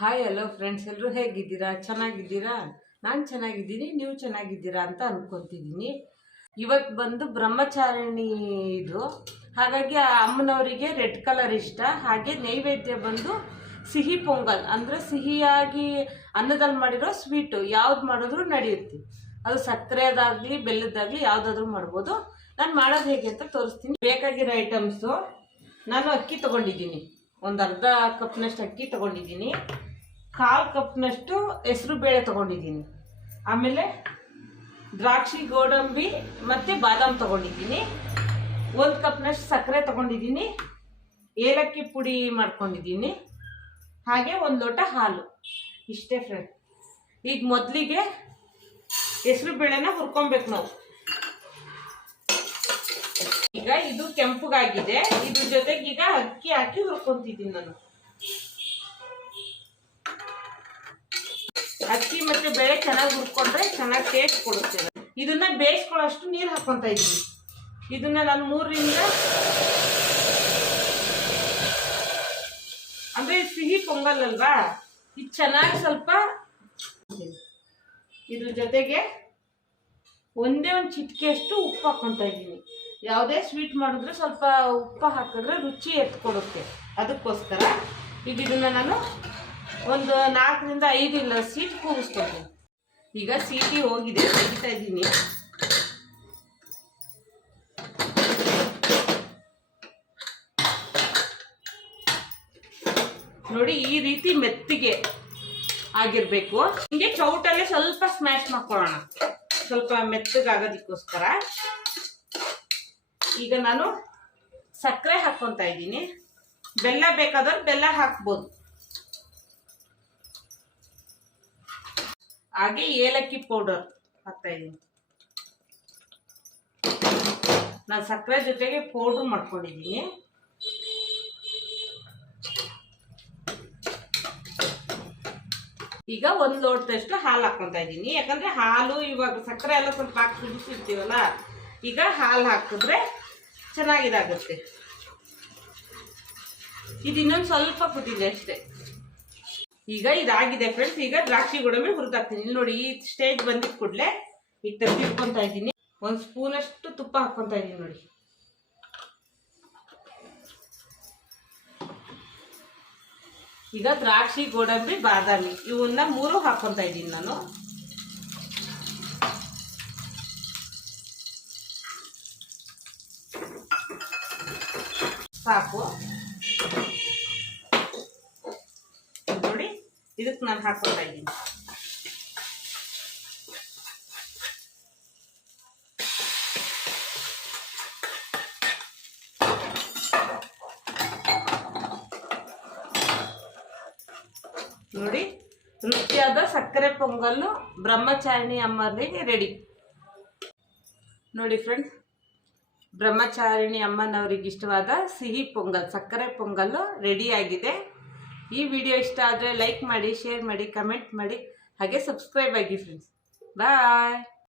Hi hello friends ಎಲ್ಲರೂ ಹೇಗಿದ್ದೀರಾ? ಚೆನ್ನಾಗಿದ್ದೀರಾ? ನಾನು ಚೆನ್ನಾಗಿದ್ದೀನಿ, ನೀವು ಚೆನ್ನಾಗಿದ್ದೀರಾ ಅಂತ ಅಂದ್ಕೊತಿದ್ದೀನಿ ಇವತ್ತು ಬಂದು ಬ್ರಹ್ಮಚಾರಿಣಿ ಇದು. ಹಾಗಾಗಿ ಅಮ್ಮನವರಿಗೆ ರೆಡ್ ಕಲರ್ ಇಷ್ಟ. ಹಾಗೆ ನೈವೇದ್ಯ ಬಂದು ಸಿಹಿ ಪೊಂಗಲ್. ಅಂದರೆ ಸಿಹಿಯಾಗಿ ಅನ್ನದಲ್ಲಿ ಮಾಡಿರೋ ಸ್ವೀಟು. ಯಾವ್ದು ಮಾಡಿದ್ರು ನಡೆಯುತ್ತೆ. ಅದು ಸಕ್ಕರೆದಾಗಲಿ, ಬೆಲ್ಲದಾಗಲಿ ಯಾವುದಾದ್ರೂ ಮಾಡ್ಬೋದು. ನಾನು ಮಾಡೋದು ಹೇಗೆ ಅಂತ ತೋರಿಸ್ತೀನಿ. ಬೇಕಾಗಿರೋ ಐಟಮ್ಸು. ನಾನು ಅಕ್ಕಿ ತೊಗೊಂಡಿದ್ದೀನಿ. ಒಂದು ಅರ್ಧ ಕಪ್ನಷ್ಟು ಅಕ್ಕಿ ತೊಗೊಂಡಿದ್ದೀನಿ. ಕಾಲು ಕಪ್ನಷ್ಟು ಹೆಸರು ಬೇಳೆ ತೊಗೊಂಡಿದ್ದೀನಿ. ಆಮೇಲೆ ದ್ರಾಕ್ಷಿ, ಗೋಡಂಬಿ ಮತ್ತು ಬಾದಾಮಿ ತೊಗೊಂಡಿದ್ದೀನಿ. ಒಂದು ಕಪ್ನಷ್ಟು ಸಕ್ಕರೆ ತೊಗೊಂಡಿದ್ದೀನಿ. ಏಲಕ್ಕಿ ಪುಡಿ ಮಾಡ್ಕೊಂಡಿದ್ದೀನಿ. ಹಾಗೆ ಒಂದು ಲೋಟ ಹಾಲು. ಇಷ್ಟೇ ಫ್ರೆಂಡ್ ಈಗ ಮೊದಲಿಗೆ ಹೆಸರು ಬೇಳೆನ ಹುರ್ಕೊಬೇಕು ನಾವು. ಈಗ ಇದು ಕೆಂಪಗಾಗಿದೆ. ಇದ್ರ ಜೊತೆಗೆ ಈಗ ಅಕ್ಕಿ ಹಾಕಿ ಹುರ್ಕೊತಿದ್ದೀನಿ ನಾನು. ಅಕ್ಕಿ ಮತ್ತೆ ಬೇಳೆ ಚೆನ್ನಾಗಿ ಹುರ್ಕೊಂಡ್ರೆ ಚೆನ್ನಾಗಿ ಟೇಸ್ಟ್ ಕೊಡುತ್ತೆ. ಇದನ್ನ ಬೇಯಿಸ್ಕೊಳ್ಳೋಷ್ಟು ನೀರು ಹಾಕೊಂತ ಇದ್ದೀನಿ ಇದನ್ನ ನಾನು ಮೂರರಿಂದ ಅಂದ್ರೆ ಸಿಹಿ ಪೊಂಗಲ್ ಅಲ್ವಾ ಇದು ಚೆನ್ನಾಗಿ ಸ್ವಲ್ಪ ಇದ್ರ ಜೊತೆಗೆ ಒಂದೇ ಒಂದು ಚಿಟಿಕೆಯಷ್ಟು ಉಪ್ಪು ಹಾಕ್ಕೊತಾ ಇದ್ದೀನಿ. ಯಾವುದೇ ಸ್ವೀಟ್ ಮಾಡಿದ್ರೆ ಸ್ವಲ್ಪ ಉಪ್ಪು ಹಾಕಿದ್ರೆ ರುಚಿ ಎತ್ಕೊಡುತ್ತೆ. ಅದಕ್ಕೋಸ್ಕರ ಈಗ ಇದನ್ನ ನಾನು ಒಂದು ನಾಲ್ಕರಿಂದ ಐದು ಇಲ್ಲ, ಸೀಟ್ ಕೂಗಿಸ್ಕೊತೀನಿ ಈಗ ಸೀಟಿ ಹೋಗಿದೆ, ತೆಗಿತಾ ಇದ್ದೀನಿ. ನೋಡಿ, ಈ ರೀತಿ ಮೆತ್ತಿಗೆ ಆಗಿರ್ಬೇಕು. ಹಿಂಗೆ ಚೌಟಲ್ಲೇ ಸ್ವಲ್ಪ ಸ್ಮ್ಯಾಶ್ ಮಾಡ್ಕೊಳ್ಳೋಣ. ಸ್ವಲ್ಪ ಮೆತ್ತಗಾಗೋದಕ್ಕೋಸ್ಕರ. ಈಗ ನಾನು ಸಕ್ಕರೆ ಹಾಕ್ಕೊತಾ ಇದ್ದೀನಿ. ಬೆಲ್ಲ ಬೇಕಾದ್ರೆ ಬೆಲ್ಲ ಹಾಕ್ಬೋದು. ಹಾಗೆ ಏಲಕ್ಕಿ ಪೌಡರ್ ಹಾಕ್ತಾ ಇದ್ದೀನಿ ನಾನು ಸಕ್ಕರೆ ಜೊತೆಗೆ ಪೌಡ್ರ್ ಮಾಡ್ಕೊಂಡಿದ್ದೀನಿ ಈಗ ಒಂದು ಲೋಟದಷ್ಟು ಹಾಲು ಹಾಕ್ಕೊತಾ ಇದ್ದೀನಿ ಯಾಕಂದ್ರೆ ಹಾಲು ಇವಾಗ ಸಕ್ಕರೆ ಎಲ್ಲ ಸ್ವಲ್ಪ ಹಾಕಿ ಕುದಿಸಿರ್ತೀವಲ್ಲ, ಈಗ ಹಾಲು ಹಾಕಿದ್ರೆ ಚೆನ್ನಾಗಿದಾಗುತ್ತೆ. ಇದು ಇನ್ನೊಂದು ಸ್ವಲ್ಪ ಕುದಿದೆ ಅಷ್ಟೇ. ಈಗ ಇದಾಗಿದೆ ಫ್ರೆಂಡ್ಸ್ ಈಗ ದ್ರಾಕ್ಷಿ ಗೋಡಂಬಿ ಹುರಿದಾಕ್ತೀನಿ. ಇಲ್ಲಿ ನೋಡಿ ಈ ಸ್ಟೇಜ್ ಬಂದಿದ್ದ ಕೂಡಲೇ ಈಗ ತೆಗೆದಿಟ್ಕೊತಾ ಇದ್ದೀನಿ. ಒಂದು ಸ್ಪೂನಷ್ಟು ತುಪ್ಪ ಹಾಕ್ಕೊತಾ ಇದ್ದೀನಿ ನೋಡಿ. ಈಗ ದ್ರಾಕ್ಷಿ ಗೋಡಂಬಿ, ಬಾದಾಮಿ, ಇವನ್ನ ಮೂರು ಹಾಕ್ಕೊತಾ ಇದ್ದೀನಿ ನಾನು. ಸಾಕು. ಇದಕ್ಕೆ ನಾನು ಹಾಕ್ಕೊತಾ ಇದ್ದೀನಿ. ನೋಡಿ, ರುಚಿಯಾದ ಸಕ್ಕರೆ ಪೊಂಗಲ್ಲು ಬ್ರಹ್ಮಚಾರಿಣಿ ಅಮ್ಮನಿಗೆ ರೆಡಿ ನೋಡಿ ಫ್ರೆಂಡ್ಸ್ ಬ್ರಹ್ಮಚಾರಿಣಿ ಅಮ್ಮನವರಿಗೆ ಇಷ್ಟವಾದ ಸಿಹಿ ಪೊಂಗಲ್, ಸಕ್ಕರೆ ಪೊಂಗಲ್ಲು ರೆಡಿಯಾಗಿದೆ ಈ ವಿಡಿಯೋ ಇಷ್ಟ ಆದರೆ ಲೈಕ್ ಮಾಡಿ ಶೇರ್ ಮಾಡಿ ಕಮೆಂಟ್ ಮಾಡಿ. ಹಾಗೆ ಸಬ್ಸ್ಕ್ರೈಬ್ ಆಗಿ ಫ್ರೆಂಡ್ಸ್ ಬಾಯ್